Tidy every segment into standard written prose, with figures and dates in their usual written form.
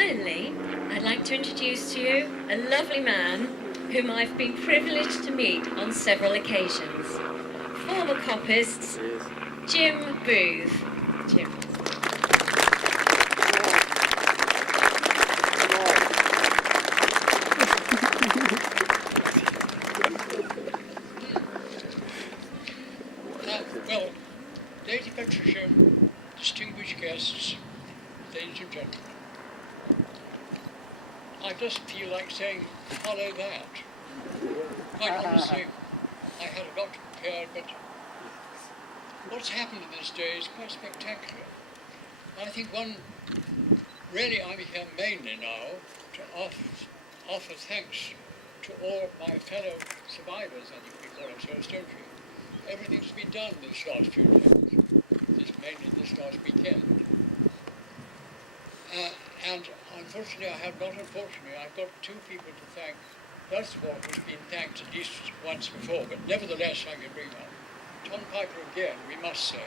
finally, I'd like to introduce to you a lovely man whom I've been privileged to meet on several occasions. Former COPPists, Jim Booth. Jim. Well, Lady Patricia, distinguished guests, ladies and gentlemen, I just feel like saying, follow that. Quite honestly, I had a lot prepared, but what's happened in this day is quite spectacular. I think really I'm here mainly now to offer thanks to all my fellow survivors, I think we call ourselves, don't we? Everything's been done this last few days, mainly this last weekend. And unfortunately, I've got two people to thank. First of all, who's been thanked at least once before, but nevertheless I can bring up. Tom Piper again, we must say.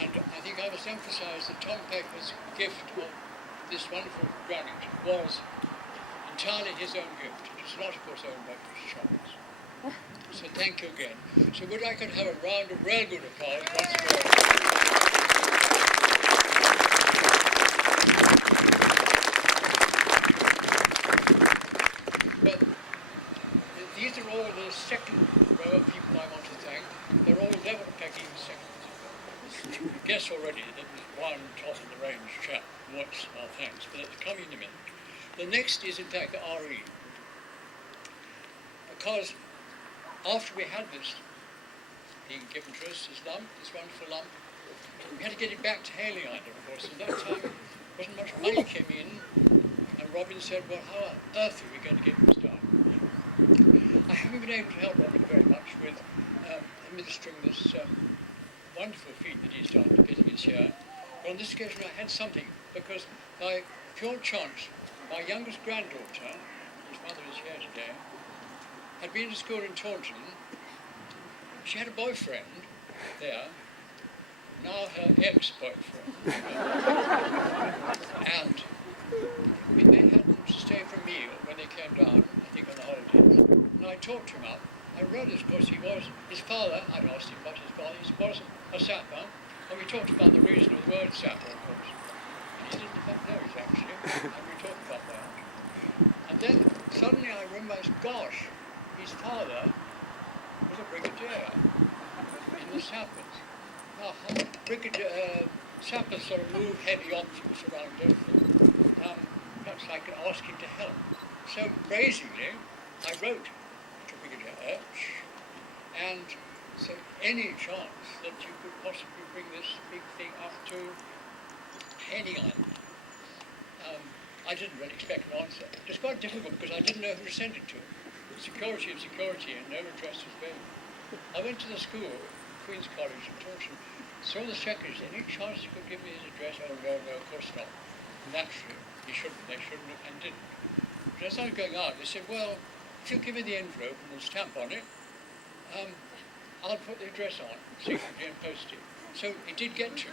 And I think I must emphasise that Tom Piper's gift of this wonderful granite was entirely his own gift. It was not, of course, owned by British Charles. So thank you again. So would I could have a round of real good applause once more. But these are all the second row of people I want to thank. They're all level pecking seconds. You guess already that there's one toss of the range chap. What's our thanks? But it's coming in a minute. The next is in fact the RE. Because after we had this being given to us, this wonderful lump, we had to get it back to Hayling Island, of course. At that time, wasn't much money came in, and Robin said, well, how on earth are we going to get this done? I haven't been able to help Robin very much with administering this wonderful feat that he's done getting us here. But on this occasion, I had something, because by pure chance, my youngest granddaughter, whose mother is here today, had been to school in Taunton. She had a boyfriend there, now her ex-boyfriend. And they had them to stay for a meal when they came down, I think on the holidays. And I talked him up. I realised, of course, his father, I'd asked him about his father, he was a sapper, and we talked about the reason of the word sapper, of course. And he didn't know it, actually, and we talked about that. And then suddenly I realised, gosh, his father was a brigadier in the sappers. Now, sappers sort of move heavy objects around, don't they? Perhaps I could ask him to help. So brazenly, I wrote to Brigadier Urch and said, any chance that you could possibly bring this big thing up to Hayling Island? I didn't really expect an answer. It was quite difficult because I didn't know who to send it to. Security, and no address was available. I went to the school, Queen's College in Taunton, saw the secretary, any chance you could give me his address? Oh, no, of course not. Naturally, they shouldn't, and didn't. But as I was going out, they said, well, if you'll give me the envelope and the stamp on it, I'll put the address on, secretly and post it. So it did get to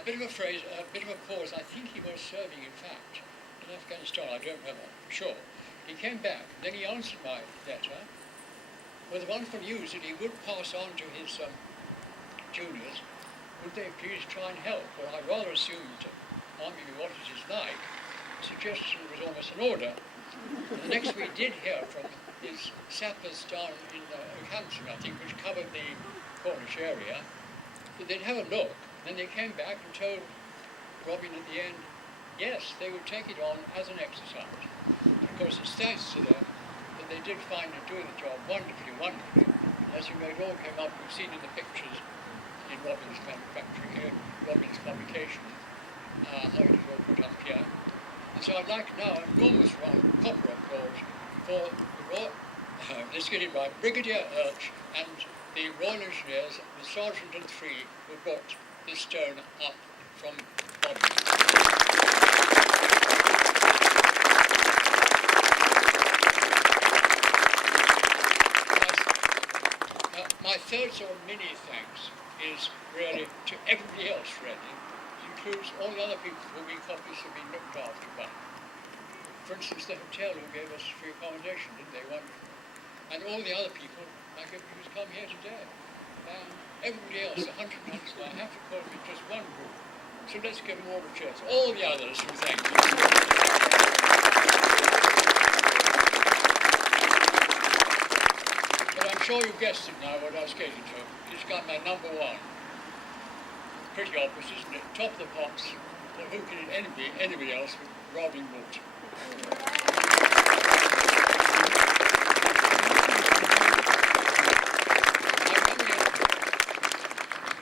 a bit of a pause. I think he was serving, in fact, in Afghanistan, I don't remember, I'm sure. He came back, and then he answered my letter with the wonderful news that he would pass on to his juniors, would they please try and help? Well, I rather assumed, army what it is like, the suggestion was almost an order. And the next we did hear from his sappers down in Hampton, I think, which covered the Cornish area, that they'd have a look, and then they came back and told Robin at the end, yes, they would take it on as an exercise. Of course, it's thanks to them that they did find it doing the job wonderfully. And as you know, it all came up, we've seen in the pictures in Robin's manufacturing here, Robin's publication, how it was all put up here. And so I'd like now an enormous round of proper applause for let's get it right, Brigadier Urch and the Royal Engineers, the Sergeant and three, who brought this stone up from Robin. My third sort of mini thanks is really to everybody else, really. It includes all the other people who've been COPPists who've been looked after by. for instance, the hotel who gave us free accommodation, didn't they? Wonderful. And all the other people, like everybody who's come here today. Everybody else, 100 months, I have to call it just one group. So let's give more of a chance. All the others who thank you. But I'm sure you guessed it now what I was getting to. It's got my number one. Pretty obvious, isn't it? Top of the pops. Well, who can it anybody else with Robin Morton?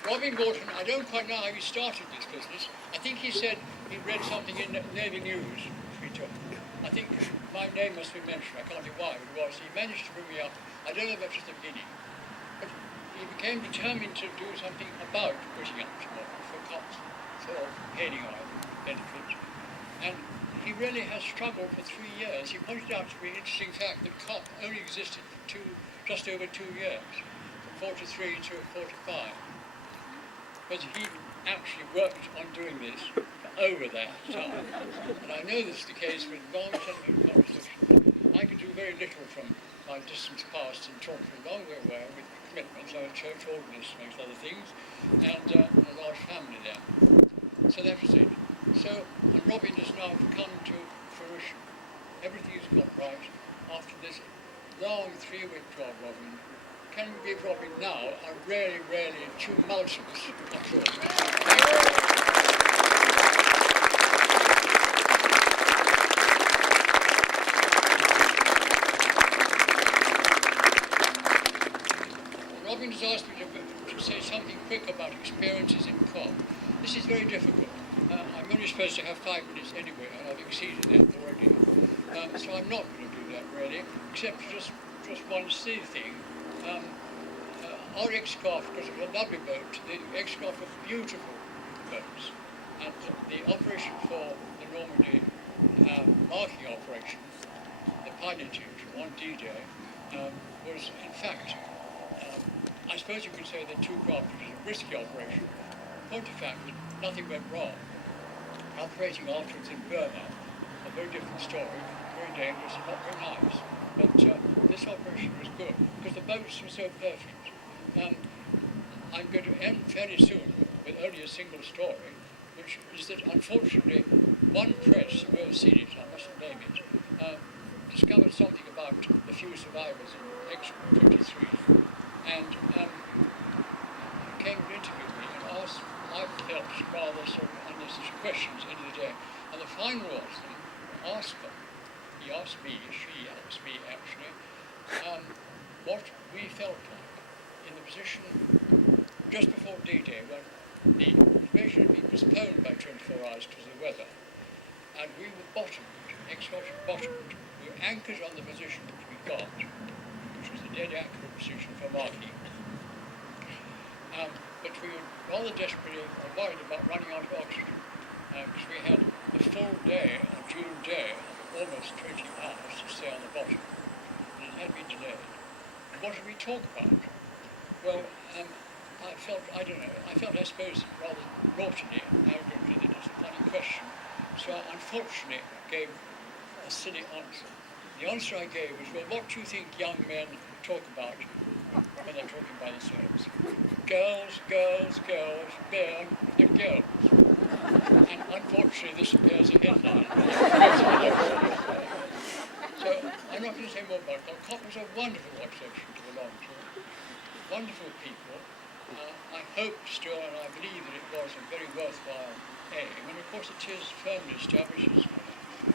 Robin Morton, I don't quite know how he started this business. I think he said he read something in Navy News. I think my name must be mentioned. I can't think why it was. He managed to bring me up. I don't know if that's just the beginning. But he became determined to do something about putting up for COPP's for Hayling benefit. And he really has struggled for 3 years. He pointed out to me an interesting fact that COPP only existed for just over 2 years, from 43 to 45. But he actually worked on doing this for over that time. And I know this is the case with long telephone conversations. I could do very little from my distance past and talk for a long way away with commitments. I'm a church organist, amongst other things, and a large family there. So that was it. So, and Robin has now come to fruition. Everything has got right after this long 3-week job, Robin. Can we give Robin now a really, really tumultuous applause? Robin has asked me to say something quick about experiences in COPP. This is very difficult. I'm only supposed to have 5 minutes anyway, and I've exceeded that already. So I'm not going to do that really, except just one silly thing. Our ex-craft, because it was a lovely boat, the ex-craft were beautiful boats, and the operation for the Normandy marking operation, the pilotage on D-Day, was in fact, I suppose you could say that two craft was a risky operation. In point of fact, that nothing went wrong. Operating afterwards in Burma, a very different story, very dangerous and not very nice. But this operation was good, because the boats were so perfect. I'm going to end fairly soon with only a single story, which is that unfortunately one press, who has seen it, I mustn't name it, discovered something about the few survivors in X-23 and came to interview me and asked, I felt rather sort of unnecessary questions at the end of the day. And the final was, he asked me, she asked me actually, what we felt like in the position just before D-Day when the invasion had been postponed by 24 hours because of the weather, and we were bottomed, ex-craft bottomed. We were anchored on the position which we got, which was the dead anchor position for marking. But we were rather desperately worried about running out of oxygen, because we had a full day, a June day, of almost 20 hours to stay on the bottom, and it had been delayed. And what did we talk about? Well, I felt, I suppose, rather naughtily, arrogantly, that it was a funny question. So I unfortunately gave a silly answer. The answer I gave was, well, what do you think young men talk about when they're talking by themselves? Girls, girls, girls, bear and girls. And unfortunately this appears a headline. So I'm not going to say more about it. COPP was a wonderful organisation to belong to. Wonderful people. I hope still, and I believe that it was a very worthwhile aim. And of course it is firmly established as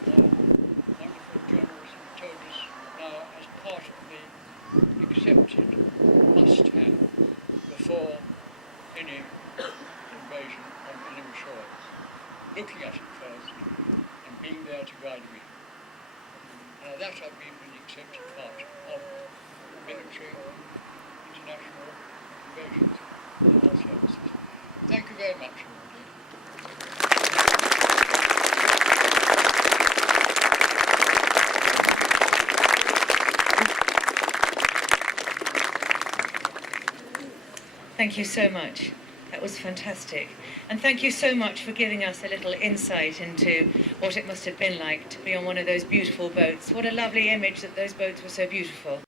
wonderful journalism told us now as part of the accepted must-have before any invasion on enemy shores. Looking at it first and being there to guide me. That I believe is the accepted part of military international invasions in our services. Thank you very much. Thank you so much. That was fantastic. And thank you so much for giving us a little insight into what it must have been like to be on one of those beautiful boats. What a lovely image that those boats were so beautiful.